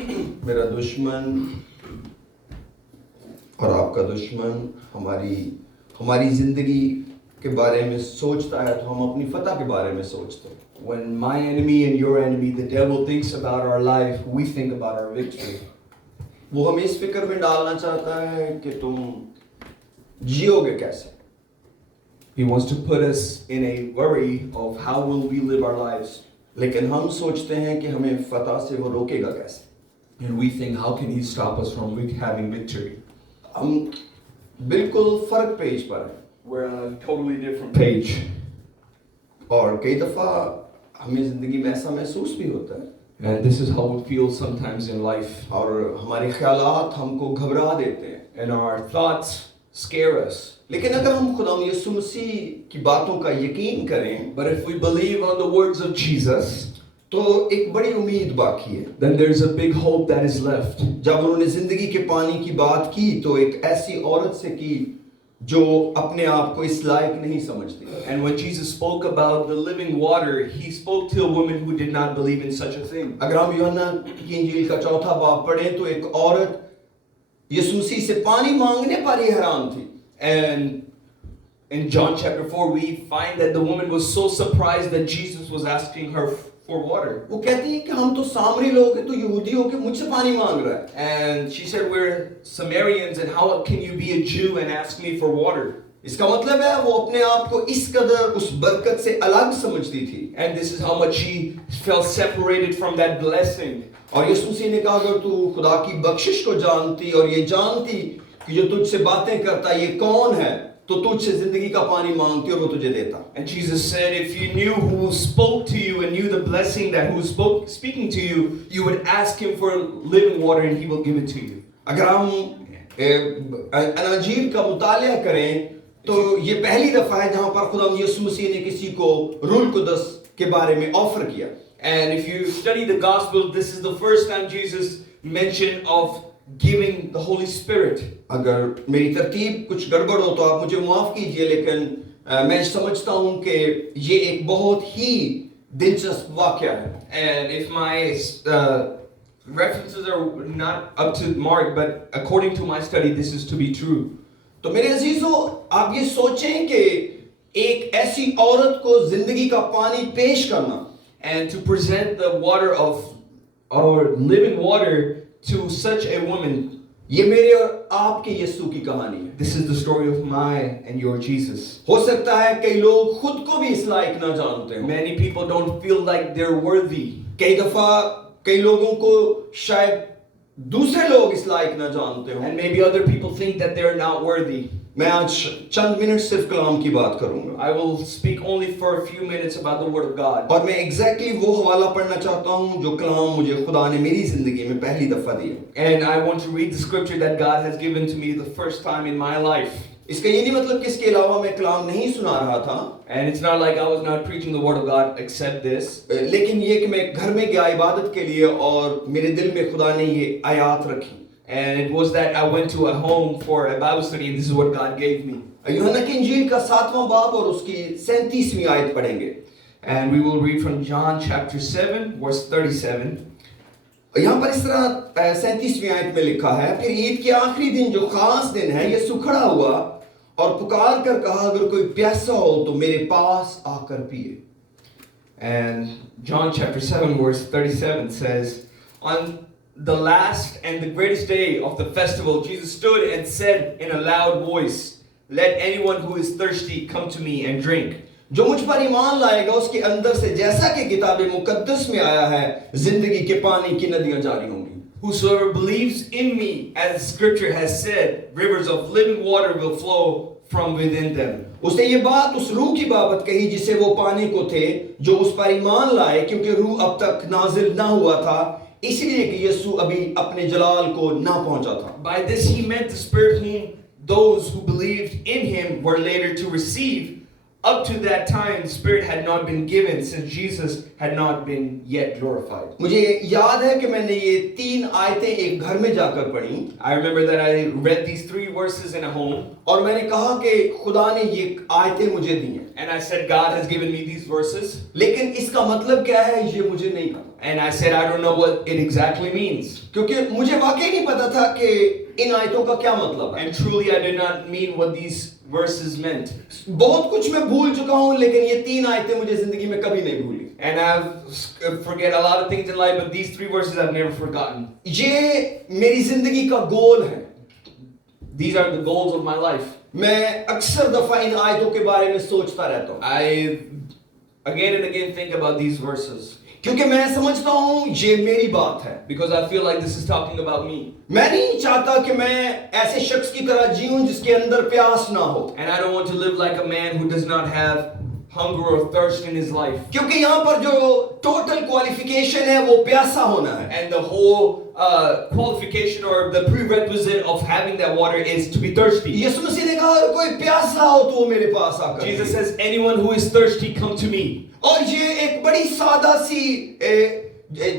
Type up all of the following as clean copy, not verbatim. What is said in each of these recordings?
मेरा दुश्मन और आपका दुश्मन हमारी जिंदगी के बारे में सोचता है तो हम अपनी फतह के बारे में सोचते हैं. When my enemy and your enemy, the devil, thinks about our life, we think about our victory. वो हमें इस फिक्र में डालना चाहता है कि तुम जियोगे कैसे. He wants to put us in a worry of how will we live our lives. लेकिन हम सोचते हैं कि हमें फतह से वो रोकेगा कैसे. And we think, how can he stop us from having victory? हम बिल्कुल फर्क पेज पर हैं. We're on a totally different page. और कई दफ़ा हमें ज़िंदगी में ऐसा महसूस भी होता है. And this is how we feel sometimes in life. और हमारे ख्यालात हमको घबरा देते हैं. And our thoughts scare us. लेकिन अगर हम खुदा यीशु मसीह की बातों का यकीन करें, But if we believe on the words of Jesus, तो एक बड़ी उम्मीद बाकी है. then there's a big hope that is left. जब उन्होंने जिंदगी के पानी की बात की तो एक ऐसी औरत से की जो अपने आप को इस लायक नहीं समझती. And when Jesus spoke about the living water, he spoke to a woman who did not believe in such a thing. अगर हम यूहन्ना की इंजील का 4था बाब पढ़ें तो एक औरत यीशु मसीह से पानी मांगने पर ही हैरान थी. And in John chapter 4, we find that the woman was so surprised that Jesus was asking her for water. वो कहती है कि हम तो सामरी लोग हैं, तो यहूदी हो के मुझसे पानी मांग रहा है. And she said, we're Samaritans, and how can you be a Jew and ask me for water? इसका मतलब है वो अपने आप को इस कदर उस बरकत से अलग समझती थी. And this is how much she felt separated from that blessing. और यीशु मसीह ने कहा अगर तू खुदा की बख्शिश को जानती और ये जानती कि जो तुझसे बातें करता ये कौन है, तो तुझसे जिंदगी का पानी मांगती और वो तुझे देता. And Jesus said, if you knew who spoke to you and knew the blessing that who spoke speaking to you, you would ask him for living water and he will give it to you. अगर हम अनाजील का मुतालिया करें तो ये पहली दफा है जहां पर खुदा यीशु मसीह ने किसी को रूल कुदस के बारे में ऑफर किया. And if you study the gospel, this is the first time Jesus mentioned of giving the Holy Spirit. अगर मेरी तरतीब कुछ गड़बड़ हो तो आप मुझे माफ कीजिए, लेकिन मैं समझता हूं कि ये एक बहुत ही दिलचस्प वाकया है. And if my references are not up to mark, but according to my study, this is to be true. तो मेरे अजीजों, आप ये सोचें कि एक ऐसी औरत को जिंदगी का पानी पेश करना and to present the water of our living water to such a woman. ये मेरे और आपके यीशु की कहानी है. This is the story of my and your Jesus. हो सकता है कई लोग खुद को भी इस लायक ना जानते हो. Many people don't feel like they're worthy. कई दफा कई लोगों को शायद दूसरे लोग इस लायक ना जानते हो. And maybe other people think that they're not worthy. मैं आज चंद मिनट सिर्फ कलाम की बात करूंगा. I will speak only for a few minutes about the word of God. और मैं एग्जैक्टली वो हवाला पढ़ना चाहता हूँ जो कलाम मुझे खुदा ने मेरी जिंदगी में पहली दफा दिया. And I want to read the scripture that God has given to me the first time in my life. इसका ये नहीं मतलब कि इसके अलावा मैं कलाम नहीं सुना रहा था. And it's not like I was not preaching the word of God except this. लेकिन ये कि मैं घर में गया इबादत के लिए और मेरे दिल में खुदा ने ये आयात रखी. And it was that I went to a home for a Bible study and this is what God gave me. यूहन्ना की इंजील का 7वां बाब और उसकी 37वीं आयत पढ़ेंगे. And we will read from John chapter 7 verse 37. यहाँ पर इस तरह 37वीं आयत में लिखा है, फिर ईद के आखिरी दिन जो खास दिन है यीशु खड़ा हुआ और पुकार कर कहा अगर कोई प्यासा हो तो मेरे पास आकर पिए. And John chapter 7 verse 37 says, on the last and the greatest day of the festival, Jesus stood and said in a loud voice, let anyone who is thirsty come to me and drink. जो मुझ पर ईमान लाएगा उसके अंदर से जैसा कि किताब मुकद्दस में आया है जिंदगी के पानी की नदियां जारी होंगी. Whosoever believes in me, as scripture has said, rivers of living water will flow from within them. उसने ये बात उस रूह की बाबत कही जिसे वो पाने को थे जो उस पर ईमान लाए, क्योंकि रूह अब तक नाजिल ना हुआ था इसलिए कि यीशु अभी अपने जलाल को ना पहुंचा था. By this he meant the Spirit whom those who believed in him were later to receive. Up to that time, the Spirit had not been given since Jesus had not been yet glorified. मुझे याद है कि मैंने ये 3 आयतें एक घर में जाकर पढ़ी. I remember that I read these 3 verses in a home. और मैंने कहा कि खुदा ने ये आयतें मुझे दी हैं. And I said, God has given me these verses. लेकिन इसका मतलब क्या है ये मुझे नहीं पता. And I said, I don't know what it exactly means. क्योंकि मुझे वाकई नहीं पता था कि इन आयतों का क्या मतलब है। And truly, I did not mean what these verses meant. बहुत कुछ मैं भूल चुका हूँ, लेकिन ये 3 आयतें मुझे जिंदगी में कभी नहीं भूली। And I've forget a lot of things in life, but these 3 verses I've never forgotten. ये मेरी जिंदगी का गोल है। These are the goals of my life. मैं अक्सर दफा इन आयतों के बारे में सोचता रहता हूँ, I again and again think about these verses क्योंकि मैं समझता हूँ ये मेरी बात है। because I feel like this is talking about me. मैं नहीं चाहता कि मैं ऐसे शख्स की तरह जीऊं जिसके अंदर प्यास ना हो, And I don't want to live like a man who does not have hunger or thirst in his life. क्योंकि यहाँ पर जो टोटल क्वालिफिकेशन है वो प्यासा होना है। And the whole qualification or the prerequisite of having that water is to be thirsty. यीशु मसीह ने कहा अगर कोई प्यासा हो तो वो मेरे पास आकर Jesus पिए। says, anyone who is thirsty, come to me. और ये एक बड़ी सादा सी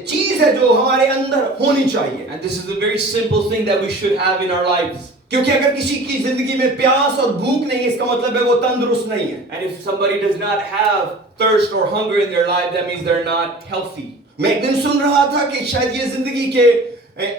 चीज है जो हमारे अंदर होनी चाहिए, And this is a very simple thing that we should have in our lives. क्योंकि अगर किसी की जिंदगी में प्यास और भूख नहीं है, इसका मतलब है वो तंदुरुस्त नहीं है। And if somebody does not have thirst or hunger in their life, that means they're not healthy. मैं एक दिन सुन रहा था कि शायद ये जिंदगी के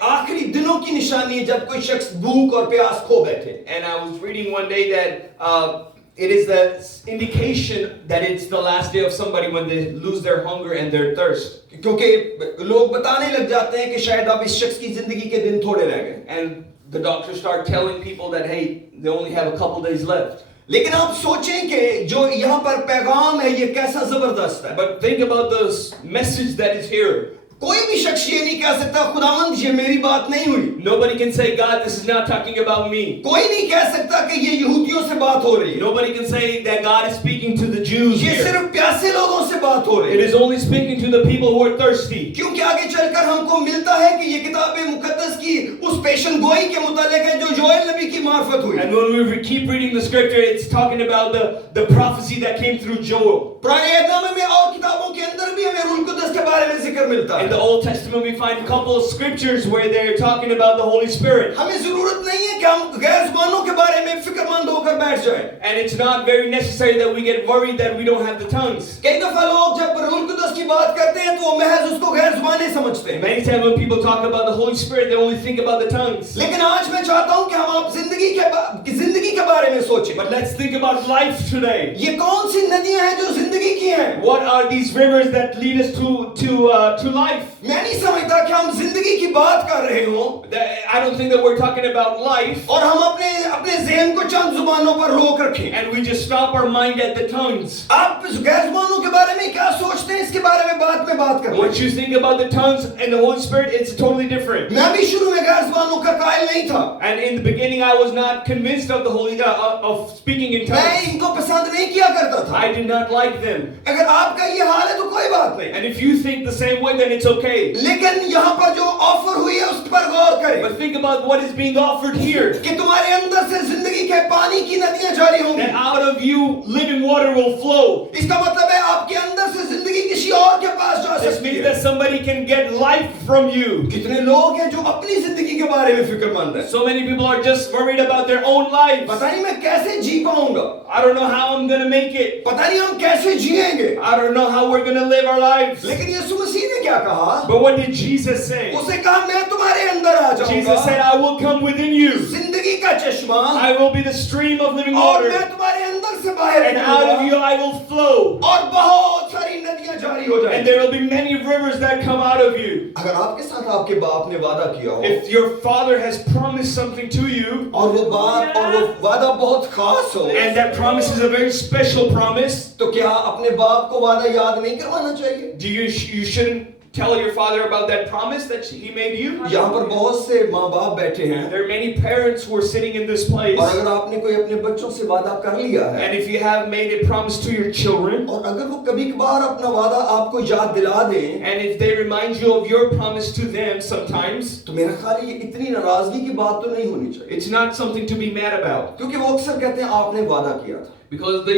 आखिरी दिनों की निशानी है जब कोई शख्स भूख और प्यास खो बैठे। And I was reading one day that it is the indication that it's the last day of somebody when they lose their hunger and their thirst. क्योंकि लोग बताने लग जाते हैं कि शायद अब इस शख्स की जिंदगी के दिन थोड़े रह गए। And the doctors start telling people that, hey, they only have a couple days left. लेकिन आप सोचें कि जो यहाँ पर पैगाम है ये कैसा जबरदस्त है। But think about the message that is here. कोई भी शख्स ये नहीं कह सकता खुदावंद ये मेरी बात नहीं हुई। Nobody can say, God, this is not talking about me. कोई नहीं कह सकता कि ये यहूदियों से बात हो रही है। Nobody can say that God is speaking to the Jews ये here. सिर्फ प्यासे लोगों से बात हो रही It है। is only speaking to the people who are thirsty. क्योंकि आगे चलकर हमको मिलता है कि ये किताब मुकद्दस की उस पेशन गोई के मुतालिक है जो योएल नबी की मार्फत हुई। And when we keep reading the scripture, it's talking about the prophecy that came through Joel. पुराने अहदनामे में और किताबों के अंदर भी हमें रूह कुद्दस के बारे में जिक्र मिलता है। In the Old Testament, we find a couple of scriptures where they're talking about the Holy Spirit. हमें जरूरत नहीं है कि हम गैर ज़ुबानों के बारे में फिक्रमंद होकर बैठ जाएं। And it's not very necessary that we get worried that we don't have the tongues. कई दफा लोग जब रूह कुद्दस की बात करते हैं तो वो महज उसको गैर ज़ुबानें समझते हैं। Many times when people talk about the Holy Spirit, they only think about the tongues. लेकिन आज मैं चाहता हूं कि हम आप जिंदगी के बारे में सोचें। But let's think about life today. ये कौन सी नदियां हैं जो जिंदगी की हैं? What are these rivers that lead us to life? मैं नहीं समझता कि हम जिंदगी की बात कर रहे हो I don't think that we're talking about life और हम अपने ज़हन को चंद जुबानों पर रोक रखें। and we just stop our mind at the tongues. आप गैर जुबानों के बारे में क्या सोचते हैं इसके बारे में बात करें। What you think about the tongues and the Holy Spirit, it's totally different. मैं भी शुरू में गैर जुबानों का कायल नहीं था। And in the beginning, I was not convinced of the of speaking in मैं tongues. इनको पसंद नहीं किया करता था। I did not like them. अगर आपका ये हाल है तो कोई बात नहीं। And if you think the same way, then it's okay. लेकिन यहाँ पर जो ऑफर हुई है उस पर गौर करें But think about what is being offered here. कि तुम्हारे अंदर से जिंदगी के पानी की नदियां जारी होंगी। That out of you living water will flow. इसका मतलब है आपके अंदर से जिंदगी किसी और के पास जा This सकती means है। that somebody can get life from you. कितने लोग हैं जो अपनी जिंदगी के बारे में फिक्रमंद हैं। So many people are just worried about their own lives. पता नहीं मैं कैसे जी पाऊंगा, I don't know how I'm going to make it. पता नहीं हम कैसे जिएंगे। I don't know how we're going to live our lives. लेकिन यीशु मसीह ने क्या कहा? But what did Jesus say? उसे कहा मैं तुम्हारे अंदर आ Jesus said, जाऊंगा, I will come within you. जिंदगी का चश्मा, I will be the stream of living और water. मैं तुम्हारे अंदर से बाहर And out of you I will flow. और बहुत सारी नदियां जारी हो And जाएंगी। there will be many rivers that come out of you. अगर आपके साथ आपके बाप ने वादा किया हो If your father has promised something to you, और वो बात और वो वादा बहुत खास हो, and that promise is a very special promise, तो क्या अपने बाप को वादा याद नहीं करवाना चाहिए? you shouldn't tell your father about that promise that he made you? यहाँ पर बहुत से माँ बाप बैठे हैं There are many parents who are sitting in this place. और अगर आपने कोई अपने बच्चों से वादा कर लिया है And if you have made a promise to your children, और अगर वो कभी कभार अपना वादा आपको याद दिला दें and if they remind you of your promise to them sometimes, तो मेरा ख्याल है ये इतनी नाराजगी की बात तो नहीं होनी चाहिए, it's not something to be mad about. क्योंकि वो अक्सर कहते हैं आपने वादा किया था। Because the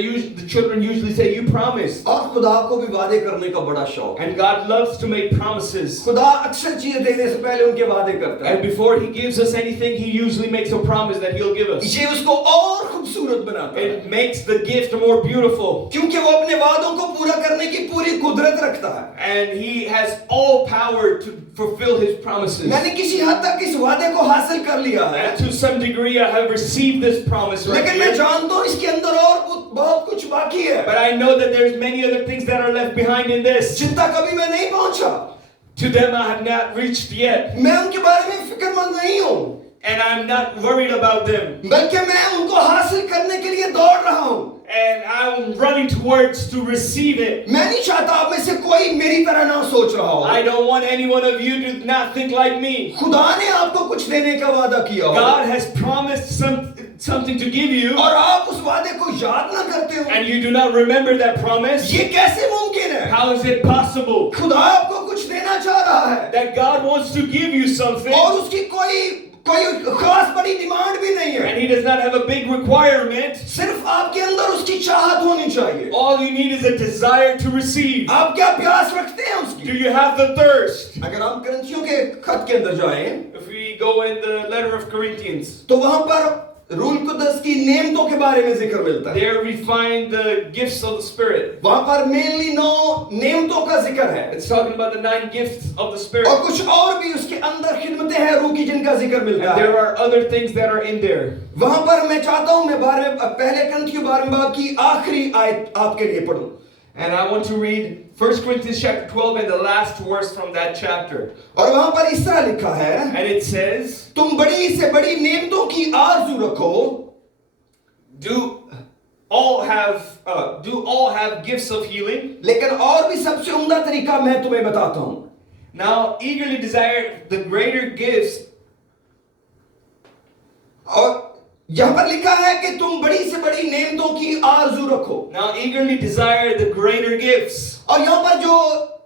children usually say, "You promised." और खुदा को भी वादे करने का बड़ा शौक है। And God loves to make promises. खुदा अक्सर चीजें देने से पहले उनके वादे करता है। And before He gives us anything, He usually makes a promise that He'll give us. ये उसको और खूबसूरत बनाता है। It makes the gift more beautiful. क्योंकि वो अपने वादों को पूरा करने की पूरी कुदरत रखता है। And He has all power to fulfill His promises. मैंने किसी हद तक इस वादे को हासिल कर लिया है। And to some degree, I have received this promise right लेकिन मैं here. जानता हूँ इसके अंदर और बहुत कुछ बाकी है। But I know that there's many other things that are left behind in this. जिन तक अभी मैं नहीं पहुंचा। To them I have not reached yet. मैं उनके बारे में फिक्रमंद नहीं हूँ। And I'm not worried about them. बल्कि मैं उनको हासिल करने के लिए दौड़ रहा हूँ। And I'm running towards to receive it. मैं नहीं चाहता आप में से कोई मेरी तरह ना सोच रहा हो। I don't want any one of you to not think like me. खुदा ने आपको कुछ देने का वादा किया हो। God has promised something to give you. और आप उस वादे को याद ना करते हो। And you do not remember that promise. ये कैसे मुमकिन है? How is it possible खुदा आपको कुछ देना चाह रहा है। that God wants to give you something और उसकी कोई खास बड़ी डिमांड भी नहीं है। and He does not have a big requirement? सिर्फ आपके अंदर उसकी चाहत होनी चाहिए। All you need is a desire to receive. आप क्या प्यास रखते हैं उसकी? Do you have the thirst? अगर हम करंथियों के खत के अंदर जाएं, If we go in the letter of Corinthians, तो वहां पर रूल कुदस की नेमतों के बारे में जिक्र मिलता है। there we find the gifts of the Spirit. वहां पर मेनली 9 नेमतों का जिक्र है। It's talking about the 9 gifts of the Spirit. और कुछ और भी उसके अंदर खिदमतें हैं रूह की जिनका जिक्र मिलता And है। there are other things that are in there. वहां पर मैं चाहता हूं मैं पहले करंथियों 12वें बाब की आखिरी आयत आपके लिए पढ़ूं। And I want to read 1 Corinthians chapter 12 and the last verse from that chapter. और वहां पर इस तरह लिखा है, And it says, तुम बड़ी से बड़ी नेमतों की आरज़ू रखो। do all have gifts of healing? लेकिन और भी सबसे उम्दा तरीका मैं तुम्हें बताता हूं। Now eagerly desire the greater gifts. और यहां पर लिखा है कि तुम बड़ी से बड़ी नेमतों की आरज़ू रखो। Now eagerly desire the greater gifts. और यहां पर जो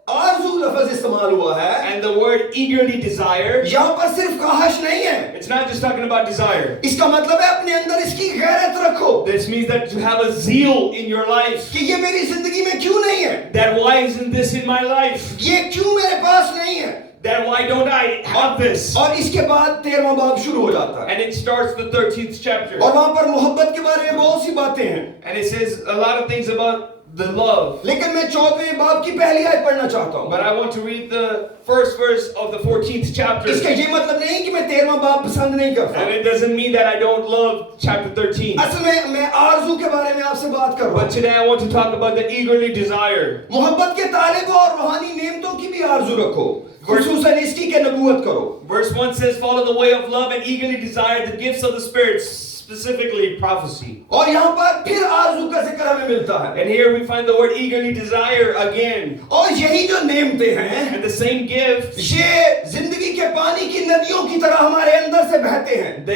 आरज़ू लफ्ज़ इस्तेमाल हुआ है, And the word eagerly desire, यहां पर सिर्फ ख्वाहिश नहीं है। it's not just talking about desire. इसका मतलब है अपने अंदर इसकी गैरत रखो This means that you have a zeal in your life. कि ये मेरी जिंदगी में क्यों नहीं है, That why isn't this in my life? ये क्यों मेरे पास नहीं है। That why don't I have this? और इसके बाद 13वां बाब शुरू हो जाता है And it starts the 13th chapter. और वहां पर मोहब्बत के बारे में बहुत सी बातें हैं। And it says a lot of things about the love. लेकिन मैं 14वें बाब की पहली आयत पढ़ना चाहता हूं। But I want to read the first verse of the 14th chapter. इसका ये मतलब नहीं कि मैं 13वां बाब पसंद नहीं करता। And it doesn't mean that I don't love chapter 13. असल में मैं आरज़ू के बारे में आपसे बात कर रहा But हूं। today I want to talk about the eagerly desire. मोहब्बत के तालिब और रूहानी नेमतों की भी आरज़ू रखो, खुसूसन इसकी के नबूवत करो। Verse 1 says, follow the way of love and eagerly desire the gifts of the Spirit, specifically prophecy. और यहाँ पर फिर आरज़ू का जिक्र हमें मिलता है। And here we find the word eagerly desire again. और यही जो नेमतें हैं, And the same gift, ये जिंदगी के पानी की नदियों की तरह हमारे अंदर से बहते हैं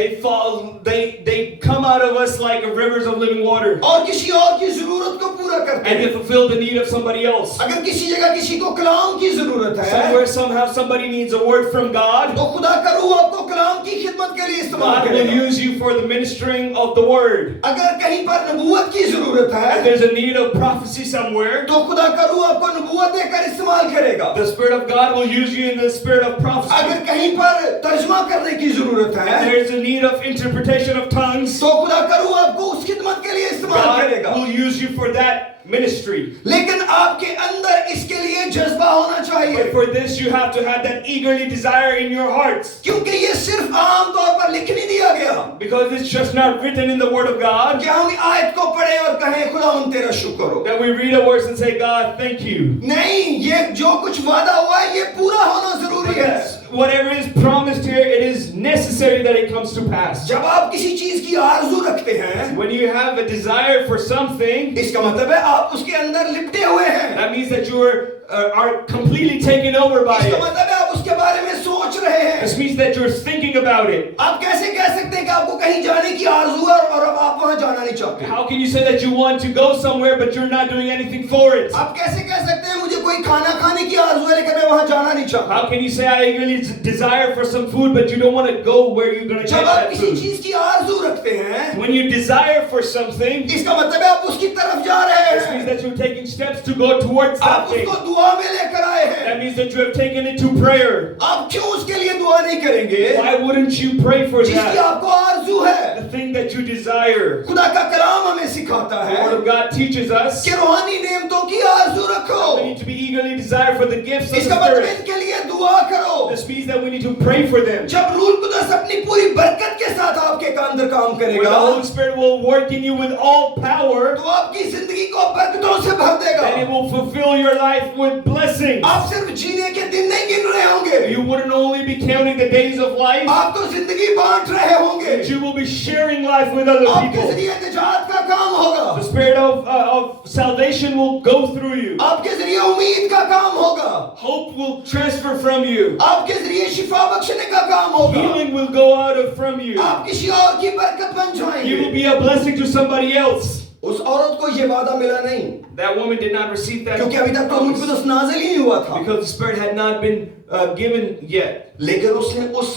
they come out of us like rivers of living water. और किसी और की जरूरत को पूरा करते And they हैं। fulfill the need of somebody else. अगर किसी जगह किसी को कलाम की जरूरत है, Somewhere, somehow, somebody needs a word from God. तो खुदा का रूह आपको कलाम की खिदमत के लिए इस्तेमाल God will करेगा। use you for the ministering of the word. अगर कहीं पर नबूवत की जरूरत If है, there's a need of prophecy somewhere, तो खुदा का रूह आपको नबूवत देकर इस्तेमाल करेगा। the Spirit of God will use you in the spirit of prophecy. अगर कहीं पर तर्जुमा करने की जरूरत If है, there's a need of interpretation of tongues, तो खुदा का रूह आपको उस खिदमत के लिए इस्तेमाल God करेगा। will use you for that ministry. लेकिन आपके अंदर इसके लिए जज्बा होना But चाहिए, for this, you have to have that eagerly desire in your hearts. क्योंकि ये सिर्फ आम तौर पर लिख नहीं दिया गया Because it's just not written in the Word of God कि हम आयत को पढ़े और कहें खुदावंद तेरा शुक्र हो। that we read a verse and say, God, thank you. नहीं, ये जो कुछ वादा हुआ है ये पूरा होना जरूरी है। Because whatever is promised here, it is necessary that it comes to pass. जब आप किसी चीज की आरज़ू रखते हैं, When you have a desire for something, इसका मतलब है आप उसके अंदर लिपटे हुए हैं। that means that you are completely taken over by इसका it. मतलब है आप उसके बारे में सोच रहे हैं। This means that you're thinking about it. आप कैसे कह सकते हैं कि आपको कहीं जाने की आरज़ू है और अब आप वहां जाना नहीं चाहते? How can you say that you want to go somewhere but you're not doing anything for it? आप कैसे कह सकते हैं मुझे कोई कोई खाना खाने की आरज़ू है लेकिन मैं वहां जाना नहीं चाहता। How can you say I really desire for some food, but you don't want to go where you're going to जब get आप that किसी food? चीज की आरज़ू रखते हैं, When you desire for something, इसका मतलब है आप उसकी तरफ जा रहे this means हैं, that you're taking steps to go towards that आप thing. उसको दुआ में लेकर आए That हैं। means that you have taken it to prayer. आप क्यों उसके लिए दुआ नहीं करेंगे Why wouldn't you pray for जिसकी that? आपको आरज़ू है? The thing that you desire. खुदा का कलाम हमें सिखाता The है Word of God teaches us कि रूहानी नेमतों की आरज़ू रखो। we need to be eagerly desire for the gifts of the इसका मतलब Spirit. इनके लिए दुआ करो। This means that we need to pray for them. जब रूह कुदस अपनी पूरी बरकत के साथ आपके अंदर काम Where करेगा, the Holy Spirit will work in you with all power, तो आपकी जिंदगी को बरकतों से भर देगा। and it will fulfill your life with blessings. आप सिर्फ जीने के दिन नहीं गिन रहे होंगे, You wouldn't only be counting the days of life, आप तो जिंदगी बांट रहे होंगे। but you will be sharing life with other आपके people. जरिए निजात का काम होगा, The Spirit of salvation will go through you. आपके जरिए उम्मीद का काम होगा, Hope will transfer from you. आपके जरिए शिफा बख्शने का काम होगा, Healing will go out of from you. आप किसी और की बरकत बन You will जाएंगे। be a blessing to somebody else. उस औरत को ये वादा मिला नहीं, That woman did not receive that क्योंकि अभी तक तो रूह promise कुदस नाज़िल ही नहीं हुआ था, because the Spirit had not been given yet. लेकिन उसने उस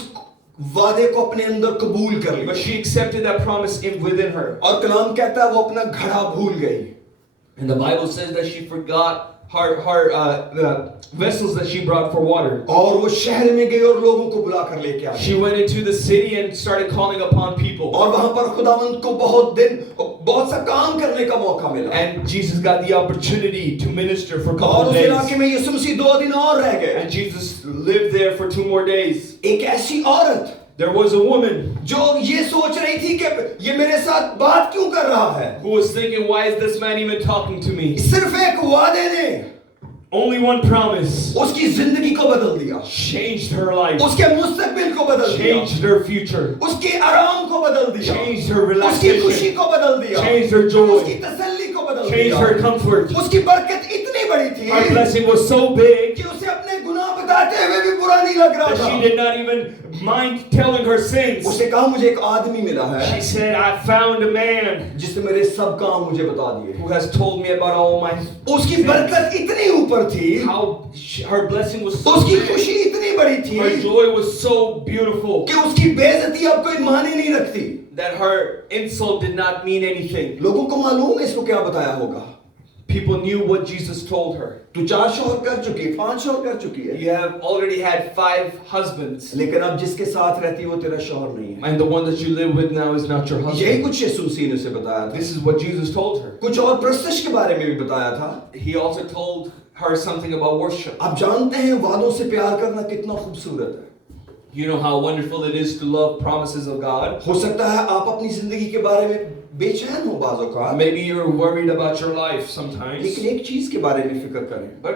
वादे को अपने अंदर कबूल कर But लिया। she accepted that promise within her. और कलाम कहता है वो अपना घड़ा भूल गई। And the Bible says that she forgot her vessels that she brought for water. और वो शहर में गई और लोगों को बुला कर लेके आई। She went into the city and started calling upon people. और वहां पर खुदावंद को बहुत सा काम करने का मौका मिला। And Jesus got the opportunity to minister for a couple और of उस days. इलाके में यीशु मसीह 2 दिन और रह गए। And Jesus lived there for 2 more days. एक ऐसी औरत There was a woman जो ये सोच रही थी कि ये मेरे साथ बात क्यों कर रहा है, who was thinking, why is this man even talking to me? सिर्फ एक वादे ने Only one promise उसकी जिंदगी को बदल दिया, changed her life, उसके मुस्तकबिल को बदल दिया, changed her future, उसके आराम को बदल दिया, changed her उसकी खुशी relaxation, को बदल दिया, changed her joy, उसकी तसल्ली को बदल changed दिया। her comfort. उसकी बरकत इतनी बड़ी थी Her blessing was so big कि उसे अपने गुनाह बताते हुए भी बुरा नहीं लग रहा that था। she did not even mind telling her sins. उसे कहा मुझे एक आदमी मिला She है said, I found a man जिसने मेरे सब काम मुझे बता दिए। who has told me about all my उसकी sins. बरकत इतनी ऊपर थी, Her blessing was so उसकी big. खुशी इतनी बड़ी थी Her joy was so beautiful कि उसकी बेइज्जती अब कोई माने नहीं रखती। that her insult did not mean anything. लोगों को मालूम है इसको क्या बताया होगा। People knew what Jesus told her. तू 4 शौहर कर चुकी है, 5 शौहर कर चुकी है, You have already had 5 husbands, लेकिन अब जिसके साथ रहती है वो तेरा शौहर नहीं है। and the one that you live with now is not your यही husband. कुछ यीशु मसीह ने उसे बताया था। This is what Jesus told her. कुछ और प्रस्तुत के बारे में भी बताया था। He also told her something about worship. आप जानते हैं वादों से प्यार करना कितना खूबसूरत है। You know how wonderful it is to love promises of God. हो सकता है आप अपनी जिंदगी के बारे में बेचैन हो बाज़ औक़ात, Maybe you're worried about your life sometimes, लेकिन एक चीज के बारे में फिक्र करें। but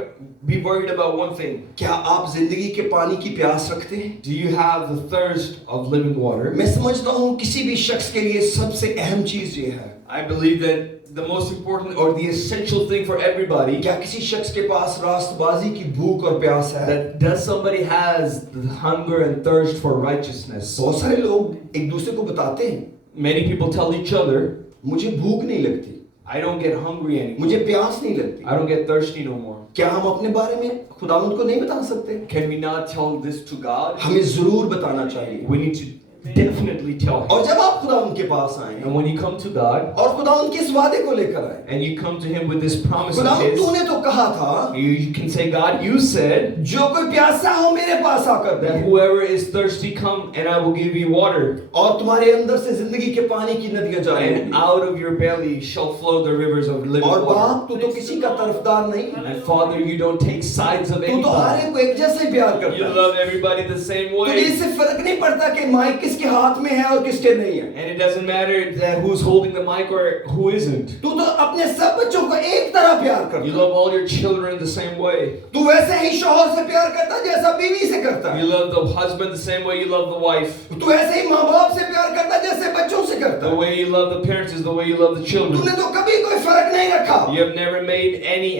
be worried about one thing. क्या आप जिंदगी के पानी की प्यास रखते हैं? Do you have the thirst of living water? मैं समझता हूँ किसी भी शख्स के लिए सबसे अहम चीज ये है, I believe that the most important or the essential thing for everybody, क्या किसी शख्स के पास रास्तबाजी की भूख और प्यास है? that does somebody has the hunger and thirst for righteousness. बहुत सारे लोग एक दूसरे को बताते हैं, Many people tell each other, मुझे भूख नहीं लगती, I don't get hungry anymore. मुझे प्यास नहीं लगती। I don't get thirsty no more. क्या हम अपने बारे में खुदावंद को नहीं बता सकते? Can we not tell this to God? हमें जरूर बताना चाहिए। We need to definitely tell Him. और जब आप खुदावंद के पास आए And when you come to God और खुदावंद के इस वादे को लेकर आए, and you come to Him with this promise of खुदावंद His, तूने तो कहा था you can say, God, you said जो कोई प्यासा हो मेरे पास आकर that दे, whoever is thirsty, come and I will give you water. और तुम्हारे अंदर से जिंदगी के पानी की नदियां And जाएंगी। out of your belly shall flow the rivers of living और water. बाप तू तो किसी का तरफदार नहीं, And Father, you don't take sides of तू तो हर anybody. एक को एक जैसे ही प्यार You करता है। love everybody the same तुझे way. इससे फर्क नहीं पड़ता कि माइक किसके हाथ में है और किसके नहीं है। And it doesn't matter that who's holding the mic or who isn't. तू तो अपने सब बच्चों को एक तरह प्यार You करता है। love all your children the same way. तू वैसे ही शौहर से प्यार करता है जैसा बीवी से करता You है। love the husband the same way you love the wife. तू ऐसे ही माँ बाप से प्यार करता है जैसे बच्चों से करता The है। way you love the parents is the way you love the children. तूने तो कभी कोई फर्क नहीं रखा। You have never made any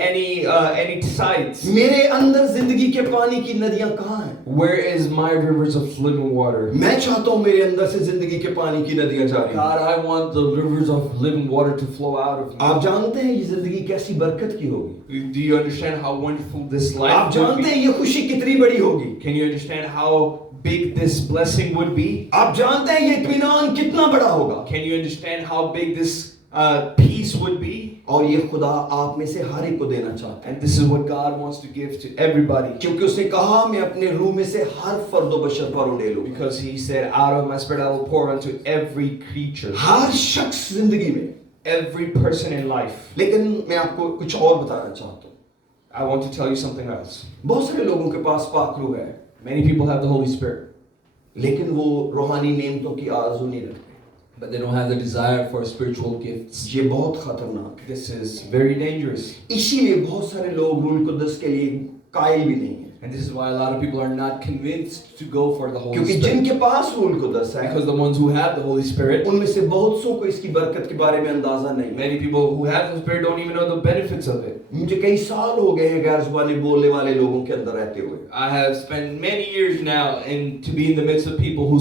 sides. मेरे अंदर जिंदगी के पानी की नदियां कहाँ हैं? Where is my rivers of living water? मैं चाहता हूँ मेरे अंदर से जिंदगी के पानी की नदियां जारी हों। God, I want the rivers of living water to flow out of me. आप जानते हैं ये जिंदगी कैसी बरकत की होगी? Do you understand how wonderful this life आप would जानते हैं be? ये खुशी कितनी बड़ी होगी? Can you understand how big this blessing would be? आप जानते हैं ये इत्मीनान कितना बड़ा होगा? Can you understand how big this peace would be? और ये खुदा आप में से हर एक को देना चाहता है, And this is what God wants to give to everybody. क्योंकि उसने कहा मैं अपने रूह में से हर फर्द व बशर पर उड़े लूंगा। Because he said, out of my spirit I will pour unto every creature, हर शख्स जिंदगी में। every person in life. लेकिन मैं आपको कुछ और बताना चाहता हूँ। I want to tell you something else. बहुत सारे लोगों के पास पाक रूह है, Many people have the Holy Spirit, लेकिन वो रूहानी नेमतों की आरज़ू नहीं रखते। but they don't have the desire for spiritual gifts. ये बहुत खतरनाक है। This is very dangerous. इसीलिए बहुत सारे लोग रूह कुद्दस के लिए कायल भी नहीं है, And this is why a lot of people are not convinced to go for the Holy क्योंकि Spirit. जिनके पास रूह कुद्दस है Because the ones who have the Holy Spirit, उनमें से बहुत सौ को इसकी बरकत के बारे में अंदाजा नहीं है। many people who have the Spirit don't even know the benefits of it. मुझे कई साल हो गए हैं गैर जुबानी बोलने वाले लोगों के अंदर रहते हुए। I have spent many years now to be in the midst of people who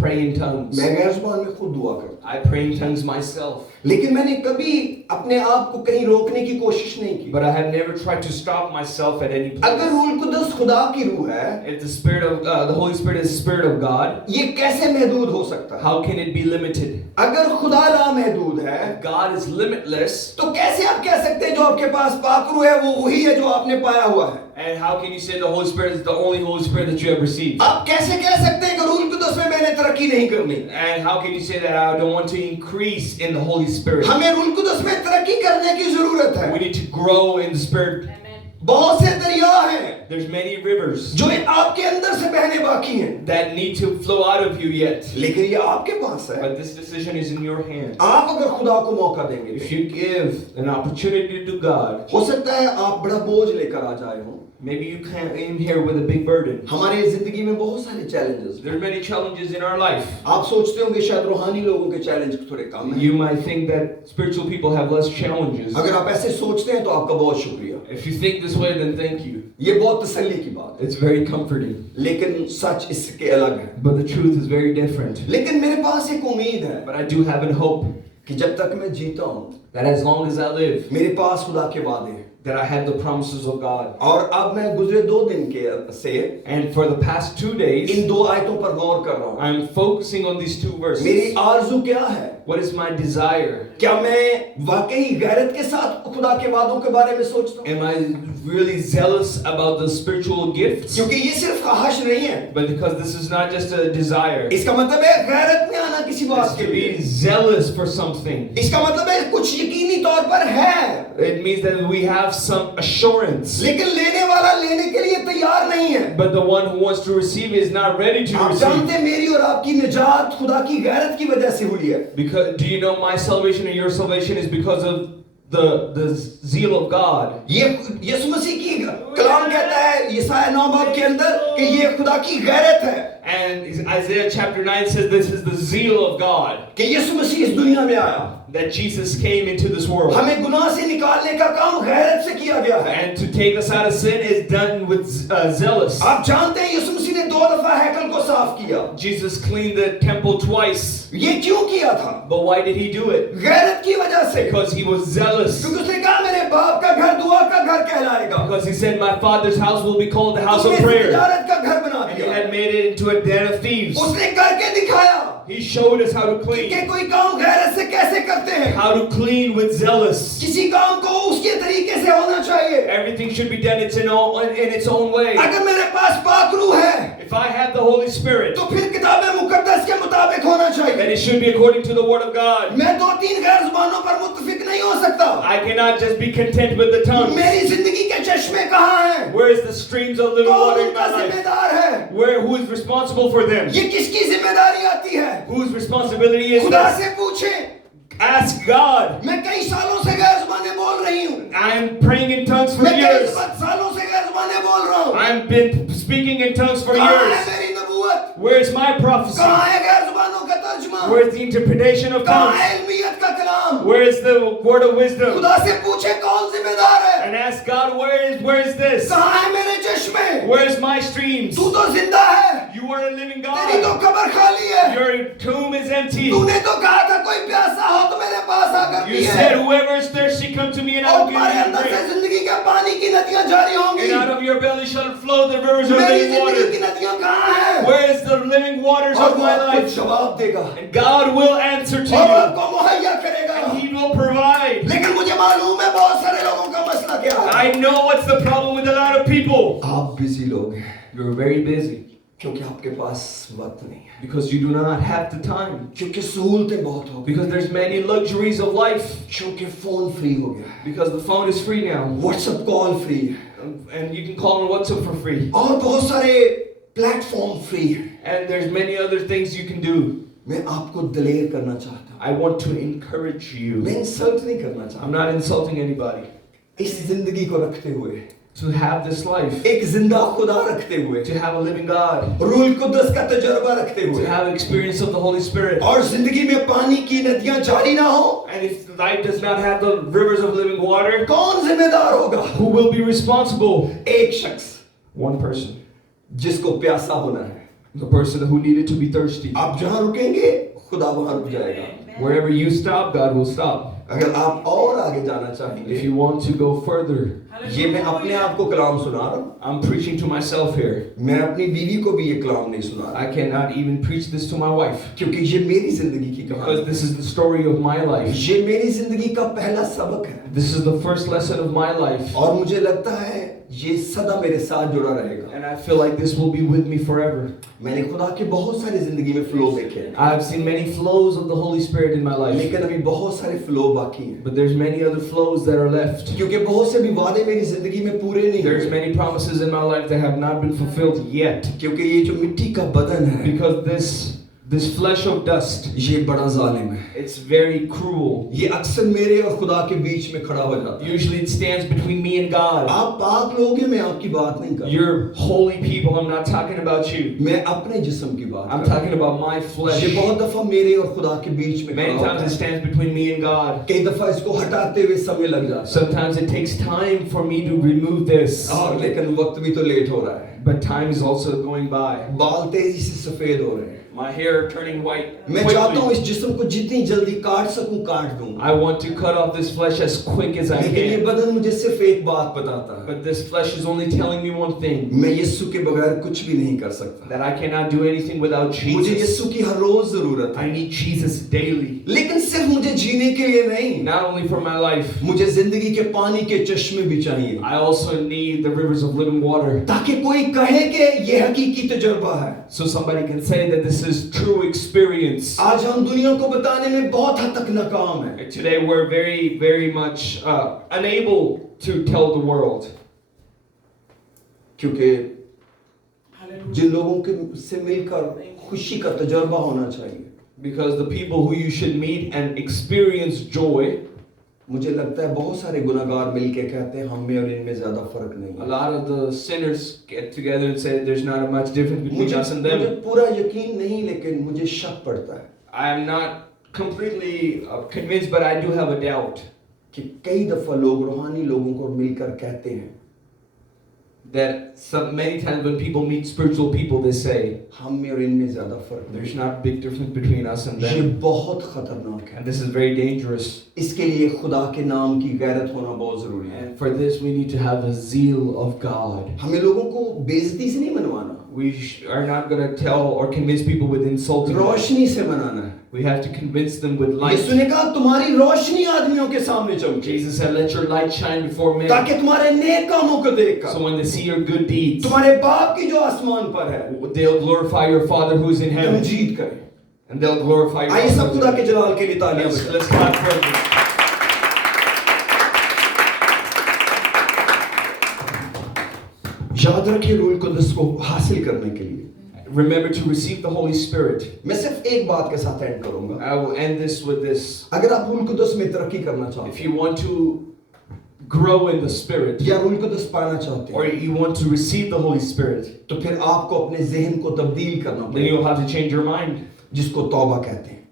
pray in tongues. मैं गैर जुबान में खुद दुआ करता I pray in tongues myself, हूँ, लेकिन मैंने कभी अपने आप को कहीं रोकने की कोशिश नहीं की। but I have never tried to stop myself at any अगर place. रूह कुद्दस खुदा की रूह है, If the Spirit of the Holy Spirit is the Spirit of God, ये कैसे महदूद हो सकता है? how can it be limited? अगर खुदा लामहदूद है, If God is limitless, तो कैसे आप कह सकते हैं जो आपके पास पाक रूह है वो वही है जो आपने पाया हुआ है? and how can you say the Holy Spirit is the only Holy Spirit that you have received? आप कैसे कह सकते हैं कि रूह कुद्दस में मैंने तरक्की नहीं करनी? And how can you say that I don't want to increase in the Holy Spirit? हमें रूह कुद्दस में तरक्की करने की जरूरत है। We need to grow in the Spirit. बहुत से दरिया हैं There's many rivers जो आपके अंदर से बहने बाकी हैं, that need to flow out of you yet. लेकिन ये आपके पास है। But this decision is in your hands. आप अगर खुदा को मौका देंगे, If you give an opportunity to God, हो सकता है आप बड़ा बोझ लेकर आ जाए हो। maybe you came in here with a big burden. हमारे जिंदगी में बहुत सारे challenges. There are many challenges in our life. आप सोचते होंगे शायद रूहानी लोगों के चैलेंज थोड़े कम हैं। You might think that spiritual people have less challenges. अगर आप ऐसे सोचते हैं तो आपका बहुत शुक्रिया। If you think this way, then thank you. ये बहुत तसल्ली की बात है, It's very comforting. लेकिन सच इसके अलग है। But the truth is very different. लेकिन मेरे पास एक उम्मीद है But I do have a hope कि जब तक मैं जीता हूँ, that as long as I live, मेरे पास खुदा के वादे हैं। that I have the promises of God. और अब मैं गुजरे 2 दिन के से And for the past 2 days, इन 2 आयतों पर गौर कर रहा हूँ। I'm focusing on these 2 verses. मेरी आरज़ू क्या है? What is my desire? क्या मैं वाकई गैरत के साथ खुदा के वादों के बारे में सोचता हूँ? Am I really zealous about the spiritual gifts? क्योंकि ये सिर्फ ख्वाहिश नहीं है, But because this is not just a desire, इसका मतलब है गैरत में आना किसी बात it's के to लिए। be zealous for something. इसका मतलब है कुछ यकीनी तौर पर है, It means that we have some assurance. लेकिन लेने वाला लेने के लिए तैयार नहीं है। But the one who wants to receive is not ready to आप receive. जानते हैं मेरी और आपकी निजात खुदा की गैरत की वजह से हुई है। Because do you know my salvation and your salvation is because of the zeal of God. ये यीशु मसीह की कलाम कहता है यशायाह 9 बाब के अंदर कि ये खुदा की गैरत है। And Isaiah chapter 9 says this is the zeal of God. कि यीशु मसीह इस दुनिया में आया, That Jesus came into this world. हमें गुनाह से निकालने का काम गैरत से किया गया है। And to take us out of sin is done with zealous. आप जानते हैं यीशु मसीह ने 2 दफा हैकल को साफ किया। Jesus cleaned the temple twice. ये क्यों किया था? But why did he do it? गैरत की वजह से। Because he was zealous. क्योंकि उसने कहा मेरे बाप का घर दुआ का घर कहलाएगा। Because he said my father's house will be called the house of उसने prayer. तिजारत का घर बना And he दिया। had made it into a den of thieves. उसने करके दिखाया He showed us how to कि clean. कोई काम गैरत से कैसे करते हैं। How to clean with zealous. किसी काम को उसके तरीके से होना चाहिए। Everything should be done in its own way. अगर मेरे पास पाक रूह है If I have the Holy Spirit, तो फिर किताब मुकद्दस के मुताबिक होना then चाहिए। it should be according to the Word of God. मैं 2-3 गैर जुबानों पर मुत्तफिक नहीं हो सकता। I cannot just be content with the tongue. मेरी जिंदगी के चश्मे कहाँ हैं? Where is the streams of living कौन water in उनका my life? जिम्मेदार है? Who is responsible for them? ये किसकी जिम्मेदारी आती है? Whose responsibility is खुदा this? से पूछें। Ask God. मैं कई सालों से गैर जुबानें बोल रही हूँ। I am praying in tongues for मैं कई years. सालों से गैर जुबानें बोल रहा हूँ। I've been speaking in tongues for कहाँ है years. मेरी नबूवत? Where is my prophecy? कहाँ है गैर जुबानों का तर्जुमा? Where is the interpretation of कहाँ tongues? है इल्मियत का कलाम? Where is the word of wisdom? खुदा से पूछे कौन जिम्मेदार है? And ask God, where is this? कहाँ है मेरे चश्मे? चश्मे? Where's my streams? तू तो जिंदा है, You are a living तेरी तो God. कब्र खाली है। Your tomb is empty. तूने तो कहा था कोई प्यासा हो तो मेरे पास आकर You पिए। said, whoever is thirsty, come to me and I और will तुम्हारे give अंदर you से drink. जिंदगी के पानी की नदियां जारी होंगी। And out of your belly shall flow the rivers of मेरी living जिंदगी water. की नदियां कहाँ हैं? Where is the living waters और of वो my आपको life? जवाब देगा And God will answer to और वो you. आपको मुहैया करेगा। And He will provide. लेकिन मुझे मालूम है बहुत सारे लोगों का मसला क्या है। I know what's the problem with a lot of people. आप बिजी लोग हैं You're very busy क्योंकि आपके पास वक्त नहीं है, because you do not have the time. क्योंकि सहूलतें बहुत हो गई, Because there's many luxuries of life. क्योंकि फोन फ्री हो गया है, Because the phone is free now. WhatsApp call free है, And you can call on WhatsApp for free. और बहुत सारे प्लेटफॉर्म फ्री है। And there's many other things you can do. मैं आपको दिलेर करना चाहता हूँ, I want to encourage you. मैं इंसल्ट नहीं करना I'm चाहता, not insulting anybody. इस जिंदगी को रखते हुए, To have this life, एक जिंदा खुदा रखते हुए, to have a living God, रूल कुदस का तजुर्बा रखते to हुए, have experience of the Holy Spirit. और जिंदगी में पानी की नदियां जारी ना हो, And if life does not have the rivers of living water, कौन जिम्मेदार होगा? who will be responsible? एक शख्स One person. जिसको प्यासा होना है। The person who needed to be thirsty. आप जहां रुकेंगे खुदा वहां रुक जाएगा। Wherever you stop, God will stop. अगर आप और आगे जाना If चाहेंगे, you want to go further, ये मैं अपने आप को कलाम सुना रहा हूँ, I'm preaching to myself here. मैं अपनी बीवी को भी ये कलाम नहीं सुना रहा, I cannot even preach this to my wife क्योंकि ये मेरी जिंदगी की because कहानी this is the story of my है। life. ये मेरी जिंदगी का पहला सबक है, This is the first lesson of my life. और मुझे लगता है ये सदा मेरे साथ जुड़ा रहेगा। And I feel like this will be with me forever. मैंने खुदा के बहुत सारी जिंदगी में फ्लो देखे हैं, I have seen many flows of the Holy Spirit in my life, लेकिन अभी बहुत सारे फ्लो बाकी हैं, but there's many other flows that are left. क्योंकि बहुत से भी वादे मेरी जिंदगी में पूरे नहीं There's हुए, many promises in my life that have not been fulfilled yet क्योंकि ये जो मिट्टी का बदन है, because this flesh of dust, ये बड़ा जालिम है। it's very cruel. ये अक्सर मेरे और खुदा के बीच में खड़ा हो जाता है। Usually it stands between me and God. आप पाक लोग हैं, मैं आपकी बात नहीं कर रहा, You're holy people. I'm not talking about you. मैं अपने जिस्म की बात I'm कर रहा talking about my हूं। flesh. ये बहुत दफा मेरे और खुदा के बीच में Many खड़ा times होता it है। stands between me and God. कई दफा इसको हटाते हुए समय लग जाता Sometimes it takes time for me to remove this, है, और लेकिन वक्त भी तो लेट हो रहा है। but time is also going by. बाल तेजी से सफेद हो रहे हैं। My hair turning white मैं चाहता हूँ quickly. इस जिस्म को जितनी जल्दी काट सकूं काट दूं, I want to cut off this flesh as quick as I लेकिन ये can. बदन मुझे सिर्फ एक बात बताता है, But this flesh is only telling me one thing, मैं यीशु के बगैर कुछ भी नहीं कर सकता। that I cannot do anything without मुझे Jesus. यीशु की हर रोज जरूरत है, I need Jesus daily. लेकिन सिर्फ मुझे जीने के लिए नहीं, Not only for my life, मुझे जिंदगी के पानी के चश्मे भी चाहिए, I also need the rivers of living water. ताकि कोई कहे कि ये हकीकी तजुर्बा है। So somebody can say that this is true experience. आज हम दुनिया को बताने में बहुत हद तक नाकाम है, Today we're very much unable to tell the world क्योंकि जिन लोगों के से मिलकर खुशी का तजुर्बा होना चाहिए, because the people who you should meet and experience joy, मुझे लगता है बहुत सारे गुनाहगार मिलके कहते हैं हम में और इनमें ज्यादा फर्क नहीं a है। lot of the sinners get together and say there's not much difference between मुझे us and them. पूरा यकीन नहीं, लेकिन मुझे शक पड़ता है I am not completely convinced, but I do have a doubt कि कई दफा लोग रूहानी लोगों को मिलकर कहते हैं that many times when people meet spiritual people, they say हम में और इनमें ज्यादा फर्क नहीं there's not big difference between us and है। ये them, बहुत खतरनाक है। and this is very dangerous. इसके लिए खुदा के नाम की गैरत होना बहुत जरूरी है। And for this, we need to have a zeal of God. हमें लोगों को बेइज्जती से नहीं मनवाना, We are not going to tell or convince people with insulting them. रोशनी से मनाना है। We have to convince them with light. यीशु ने कहा तुम्हारी रोशनी आदमियों के सामने चमके, Jesus said, let your light shine before men, ताकि तुम्हारे नेक कामों को देखकर so when they see your good deeds, तुम्हारे बाप की जो आसमान पर है they'll glorify your Father who is in तुम heaven, जीत करे। and they'll glorify your आइए सब Father. खुदा के जलाल के लिए तालियां बजाएं। Let's clap for them. याद रखिए रूल कुदस को हासिल करने के लिए Remember to receive the Holy Spirit. मैं सिर्फ एक बात के साथ एंड करूंगा। I will end this with this. अगर आप रूल कुदस में तरक्की करना If चाहते you want to grow in the Spirit, हैं या रूल कुदस पाना चाहते or हैं, you want to receive the Holy Spirit, तो फिर आपको अपने जहन को तब्दील करना then पड़ेगा, you'll have to change your mind. जिसको तौबा कहते हैं।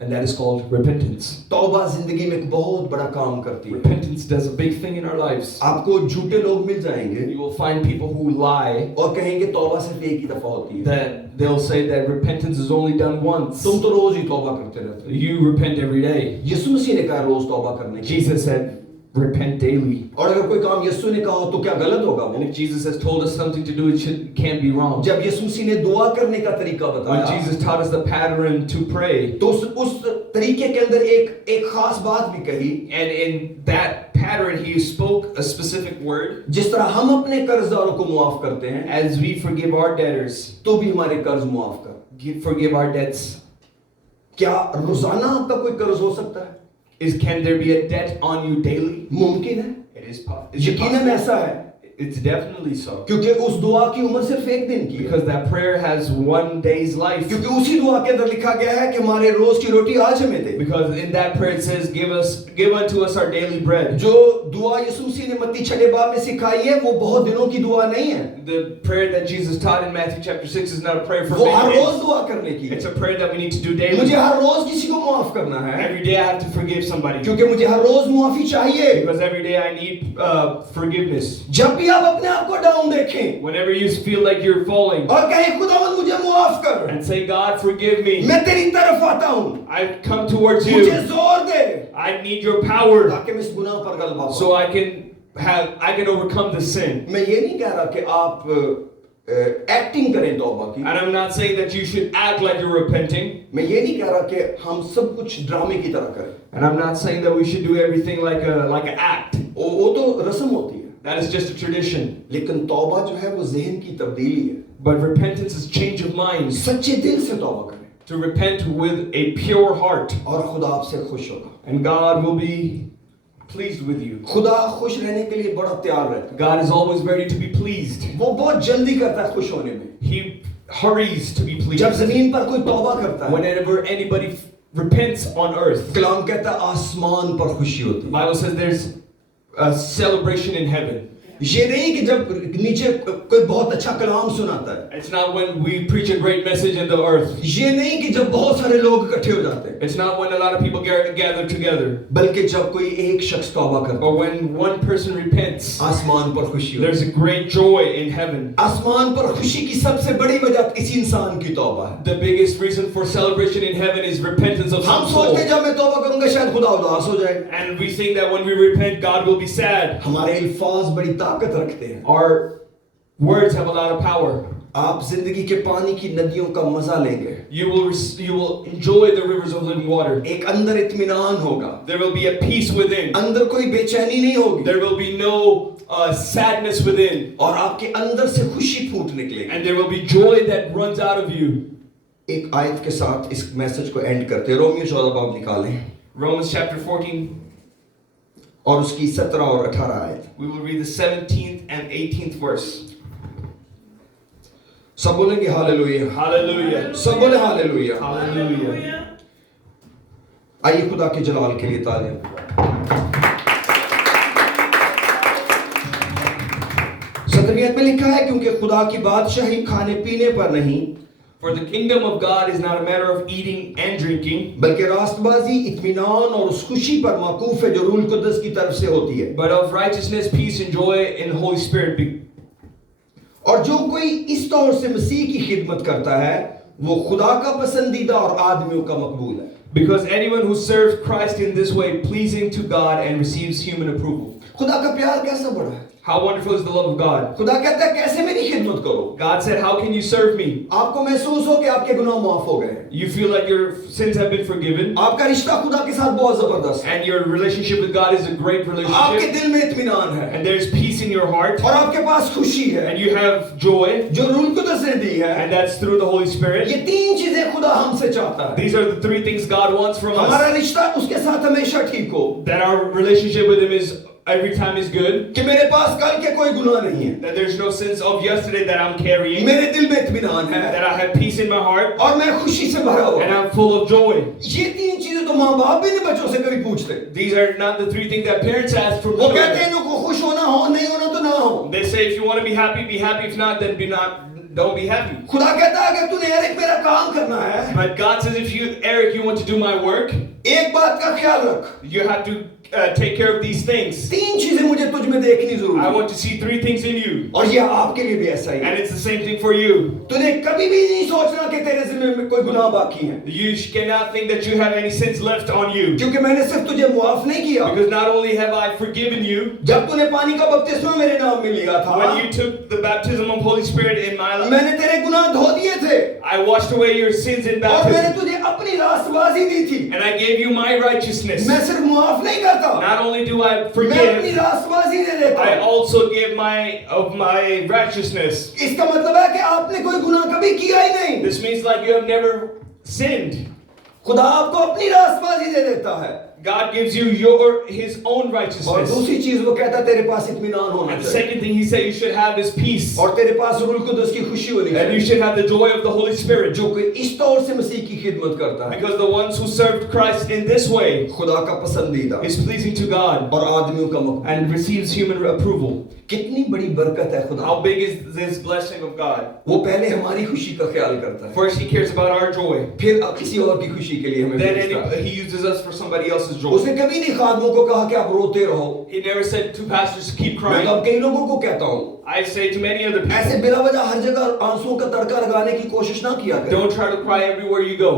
And that is called repentance. तौबा जिंदगी में एक बहुत बड़ा काम करती है. Repentance does a big thing in our lives. आपको झूठे लोग मिल जाएंगे You will find people who lie, और कहेंगे तौबा सिर्फ एक ही दफा होती है. that they'll say that repentance is only done once. तुम तो रोज ही तौबा करते रहते हो. You repent every day. यीशु मसीह ने कहा रोज तौबा करने की. Jesus said, repent daily. और अगर कोई काम यीशु ने कहा तो क्या गलत होगा वो? And if Jesus has told us something to do, it can't be wrong. जब यीशु मसीह ने दुआ करने का तरीका When बताया, Jesus taught us the pattern to pray, तो उस तरीके के अंदर एक खास बात भी कही. and in that pattern he spoke a specific word. जिस तरह हम अपने कर्जदारों को माफ करते हैं, As we forgive our debtors, तो भी हमारे कर्ज माफ कर. forgive our debts. क्या रोजाना आपका कोई कर्ज हो सकता है? Can there be a debt on you daily? मुमकिन है. It is possible. यकीनन ऐसा है. It's definitely so. क्योंकि उस दुआ की उम्र सिर्फ एक दिन की है. Because that prayer has one day's life. क्योंकि उसी दुआ के अंदर लिखा गया है कि हमारे रोज की रोटी आज हमें दे. Because in that prayer it says, give unto us our daily bread. जो दुआ यीशु मसीह ने मत्ती 6 बाब में सिखाई है वो बहुत दिनों की दुआ नहीं है. The prayer that Jesus taught in Matthew chapter 6 is not a prayer for वो हर many रोज days. दुआ करने की It's है. a prayer that we need to do daily. मुझे हर रोज किसी को माफ करना है. Every day I have to forgive somebody. क्योंकि मुझे हर रोज मुआफी चाहिए. Because every day I need forgiveness. जब भी आप अपने आप को डाउन देखें Whenever you feel like you're falling, और कहें खुदावंद मुझे माफ कर, and say, God, forgive me. मैं तेरी तरफ आता हूँ. I come towards मुझे you. जोर दे I need your power ताकि मैं इस गुनाह पर गलबा पाऊं. so I can overcome the sin. मैं ये नहीं कह रहा कि आप एक्टिंग करें तौबा की. And I'm not saying that you should act like you're repenting. मैं ये नहीं कह रहा कि हम सब कुछ ड्रामे की तरह करें. And I'm not saying that we should do everything like an act. वो तो रस्म होती है. That is just a tradition. लेकिन तौबा जो है वो ज़हन की तब्दीली है. But repentance is change of mind. सच्चे दिल से तौबा करें To repent with a pure heart. और खुदा आपसे खुश होगा. And God will be pleased with you. खुदा खुश रहने के लिए बड़ा तैयार रहता है. God is always ready to be pleased. वो बहुत जल्दी करता है खुश होने में. He hurries to be pleased. जब जमीन पर कोई तौबा करता है, Whenever anybody repents on earth, कलाम कहता है आसमान पर खुशी होती the है. Bible says there's a celebration in heaven. ये नहीं कि जब नीचे कोई बहुत अच्छा कलाम सुनाता है. It's not when we preach a great message in the earth. ये नहीं कि जब बहुत सारे लोग इकट्ठे हो जाते हैं. It's not when a lot of people gather together. बल्कि जब कोई एक शख्स तौबा करता But when one person repents, है, आसमान पर खुशी होती there's है. a great joy in heaven. आसमान पर खुशी की सबसे बड़ी वजह इस इंसान की तौबा है. The biggest reason for celebration in heaven is repentance of हम some soul. सोचते हैं जब मैं तौबा करूंगा शायद खुदा उदास हो जाए. And we think that when we repent, God will be sad. हमारे अल्फाज बड़ी ताकत रखते हैं. Our words have a lot of power. आप जिंदगी के पानी की नदियों का मजा लेंगे. You will enjoy the rivers of living water. एक अंदर इत्मीनान होगा. There will be a peace within. अंदर कोई बेचैनी नहीं होगी. There will be no sadness within. और आपके अंदर से खुशी फूट निकलेगी. And there will be joy that runs out of you. एक आयत के साथ इस मैसेज को एंड करते हैं. रोमियो 14 बाब निकालें Romans chapter 14. और उसकी 17 और 18 आयत. We will read the 17th and 18th verse. सब बोलेंगे हालेलुया. Hallelujah. सब बोले हालेलुया. Hallelujah. आइए खुदा के जलाल के लिए तालियां. सत्रहवीं में लिखा है क्योंकि खुदा की बादशाही खाने पीने पर नहीं For the kingdom of God is not a matter of eating and drinking, बल्कि रास्तबाजी इत्मीनान और उस खुशी पर माकूफ है जो रूल कुद्दस की तरफ से होती है. but of righteousness, peace, and joy in the Holy Spirit. और जो कोई इस तौर से मसीह की खिदमत करता है वो खुदा का पसंदीदा और आदमियों का मकबूल है. Because anyone who serves Christ in this way, pleasing to God and receives human approval. खुदा का प्यार कैसा बड़ा है. How wonderful is the love of God. खुदा कहता है कैसे मेरी खिदमत करो. God said, how can you serve me? आपको महसूस हो कि आपके गुनाह माफ हो गए. You feel like your sins have been forgiven. आपका रिश्ता खुदा के साथ बहुत जबरदस्त है. And your relationship with God is a great आपके relationship. दिल में इत्मीनान है And there's peace in your heart. और आपके पास खुशी है And you have joy. जो रूल कुद्दस ने दी है. And that's through the Holy Spirit. ये तीन चीजें खुदा हमसे चाहता है. These are the three things God wants from हमारा us. रिश्ता उसके साथ हमेशा ठीक हो. That our relationship with Him is every time is good. कि मेरे पास कल के कोई गुनाह नहीं है. That there's no sins of yesterday that I'm carrying. मेरे दिल में इत्मीनान है That I have peace in my heart. और मैं खुशी से भरा हुआ. And I'm full of joy. ये तीन चीजें तो माँ बाप भी नहीं बच्चों से कभी पूछते. These are not the three things that parents ask from वो कहते हैं children. इनको खुश होना हो नहीं होना तो ना हो. They say if you want to be happy, be happy. If not, then don't be happy. खुदा कहता है अगर तूने एरिक मेरा काम करना है, But God says, if you, Eric, you want to do my work, एक बात का ख्याल रख, you have to take care of these things. तीन चीजें मुझे तुझ में देखनी जरूरी I है, want to see three things in you. और ये आपके लिए भी ऐसा ही है। And it's the same thing for you. तूने कभी भी नहीं सोचना कि तेरे ज़िम्मे में कोई गुनाह बाकी है, You cannot think that you have any sins left on you. क्योंकि मैंने सिर्फ तुझे मुआफ नहीं किया। Because not only have I forgiven you, जब तूने पानी का बपतिस्मा मेरे नाम में लिया था, when you took the baptism of Holy Spirit in my life, मैंने तेरे गुनाह धो दिए थे, I washed away your sins in और मैंने baptism. तुझे अपनी रास्तबाजी दी थी। And I gave you my righteousness. मैं सिर्फ मुआफ नहीं करता, Not only do I मैं अपनी forgive, रास्तबाजी दे देता I हूँ। also give of my righteousness. इसका मतलब है कि आपने कोई गुनाह कभी किया ही नहीं। This means like you have never sinned. खुदा आपको अपनी रास्तबाजी दे देता है, God gives you his own और righteousness. दूसरी चीज वो कहता है तेरे पास इत्मीनान होना And the चाहिए, second thing he said, you should have this peace. और तेरे पास रूह कुदस की खुशी होनी And you चाहिए, should have the joy of the Holy Spirit. जो कि इस तौर से मसीह की खिदमत करता है, Because the ones who served Christ in this way खुदा का पसंदीदा is pleasing to God और आदमियों का मकबूल। and receives human approval. कितनी बड़ी बरकत है खुदा। How big is this blessing of God? वो पहले हमारी खुशी का ख्याल करता है, First, he cares about our joy. फिर अब किसी और की खुशी के लिए हमें Then भेजता है। he uses us for somebody else's joy. उसने कभी नहीं खादमों को कहा कि आप रोते रहो। He never said to pastors to keep मैं तो crying. अब कई लोगों को कहता हूँ, I say to many other ऐसे people, बिना वजह हर जगह आंसुओं का तड़का लगाने की कोशिश ना किया करें। don't try to cry everywhere you go.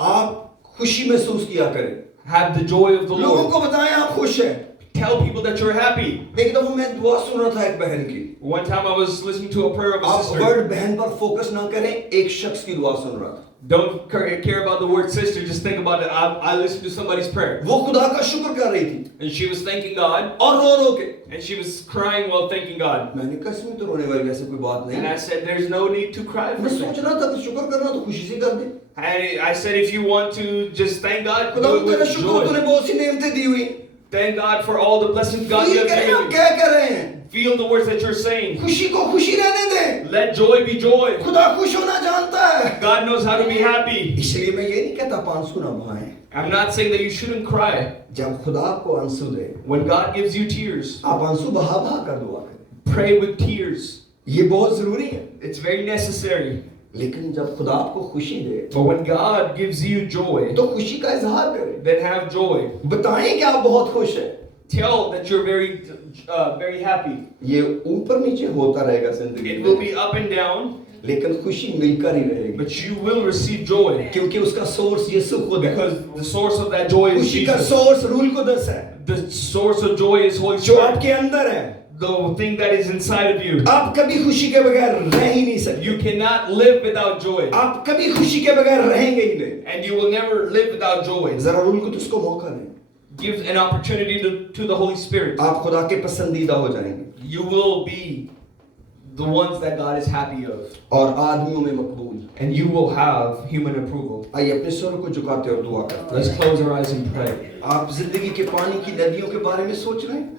आप खुशी महसूस किया करें, Have the joy of the लोगों Lord. को बताएं आप खुश हैं। Tell people that you're happy. एक दफा मैं दुआ सुन रहा था एक बहन की, One time I was listening to a prayer of a आप sister. वर्ड बहन पर फोकस ना करें, एक शख्स की दुआ सुन रहा था। Don't care about the word sister, just think about it. I listened to somebody's prayer. वो खुदा का शुक्र कर रही थी And she was thanking God. और रो रो के, And she was crying while thanking God. मैंने कहा इसमें तो रोने वाली ऐसी कोई बात And नहीं। I said, there's no need to cry for मैं that. सोच रहा था कि शुक्र करना तो खुशी से कर दे। And I said, if you want to just thank God, खुदा do it तेरा with शुक्र, तूने joy. बहुत सी नेमतें दी हुई। Thank God for all the blessings God feel has करें given आप you. क्या कर रहे हैं, Feel the words that you're saying. खुशी को खुशी रहने दें। Let joy be joy. खुदा खुश होना जानता है, God knows how to be happy. इसलिए मैं ये नहीं कहता आप आंसू ना बहाएं। I'm not saying that you shouldn't cry. जब खुदा आपको आंसू दे, When God gives you tears, आप आंसू बहा बहा कर दुआ करें, pray with tears. ये बहुत जरूरी है। It's very necessary. लेकिन जब खुदा आपको खुशी दे, But when God gives you joy, तो खुशी का इजहार करें, then have joy. बताएं कि आप बहुत खुश हैं। Tell that you're very happy. ये ऊपर नीचे होता रहेगा जिंदगी It will में, be up and down, लेकिन खुशी मिलकर ही रहेगी, but you will receive joy क्योंकि उसका सोर्स यीशु खुद है। because the source of that joy is खुशी का Jesus. सोर्स रूल कुदस है, The source of joy is Holy जो Spirit. आपके अंदर है। The thing that is inside of you. आप कभी खुशी के बगैर रह ही नहीं सकते, You cannot live without joy. आप कभी खुशी के बगैर रहेंगे ही नहीं। And you will never live without joy. जरा रूल कुदस को मौका दें, Give an opportunity to the Holy Spirit. आप खुदा के पसंदीदा हो जाएंगे You will be the ones that God is happy of. और आदमियों में मकबूल। And you will have human approval. आइए अपने सर को झुकाते और दुआ करते Let's हैं। close our eyes and pray. आप जिंदगी के पानी की नदियों के बारे में सोच रहे हैं?